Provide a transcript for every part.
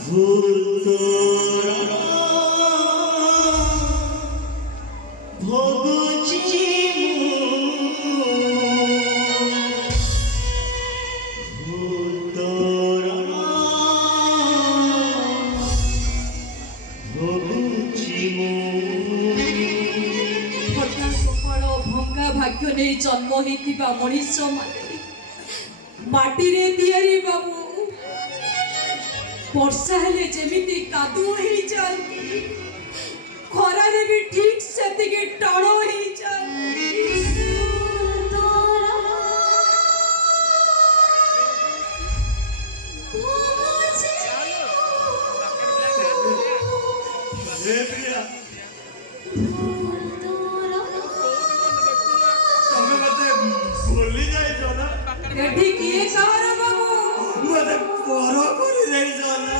ভুল তোরা ভোগুছি ভুল তোরা ভোগুছি ଫଟା କପାଳ ଭଙ୍ଗା ଭାଗ୍ୟ ନେଇ ଜନ୍ମ ହେଇଥିବା ମଣିଷ ମାନେ ମାଟିରେ ତିଆରି ବାବୁ ବର୍ଷା ହେଲେ ଯେମିତି କାଦୁଅ ହେଇଯାନ୍ତି ଖରାରେ ବି ଠିକ ସେତିକି ଟାଣ ହେଇଯାନ୍ତି। हे प्रिया ତମେ ମତେ ଭୁଲି ଯାଇଛ ନା ଏଠି କିଏ କାହାର ବାବୁ ମତେ ପର କରି ଯାଇଛ ନା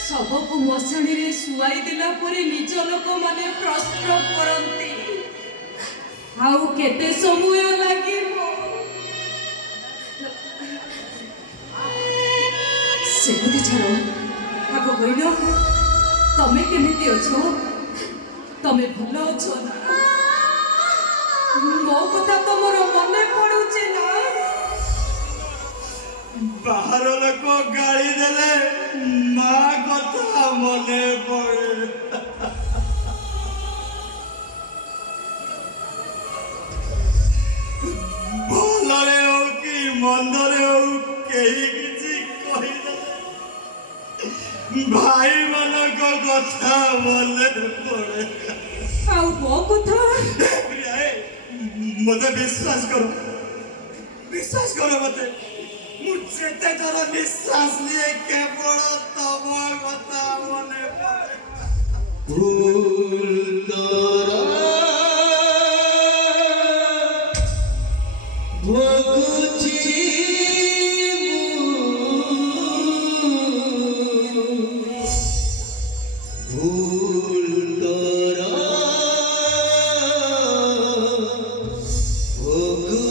ଶବକୁ ମଶାଣିରେ ଶୁଆଇ ଦେଲା ପରେ ନିଜ ଲୋକମାନେ ପ୍ରଶ୍ନ କରନ୍ତି ଆଉ କେତେ ସମୟ ଲାଗିବ ସେମିତି ଛାଡ଼ ଆଗ କହିଲ ତମେ କେମିତି ଅଛ ତମେ ଭଲ ଅଛ ନା ମୋ କଥା ତମର ମନେ ପଡୁଛି ନା ବାହାର ଲୋକ ଗାଳି ଦେଲେ ମା କଥା ମନେ ପଡେ ଭଲରେ ହଉ କି ମନ୍ଦରେ ହଉ କେହି କିଛି କହିଦେଲେ ଭାଇ ମାନଙ୍କ କଥା ମନେ ପଡେ ଆଉ ମୋ କଥା ମତେ ବିଶ୍ୱାସ କର ମତେ ମୁଁ ଯେତେ ଥର ନିଶ୍ୱାସ ନିଏ କେବଳ ତମ କଥା ମନେ ପଡେ ଭୁଲ ତୋରା ଭୋଗୁଛି ଭୁଲ ତୋରା ଭୋଗୁଛି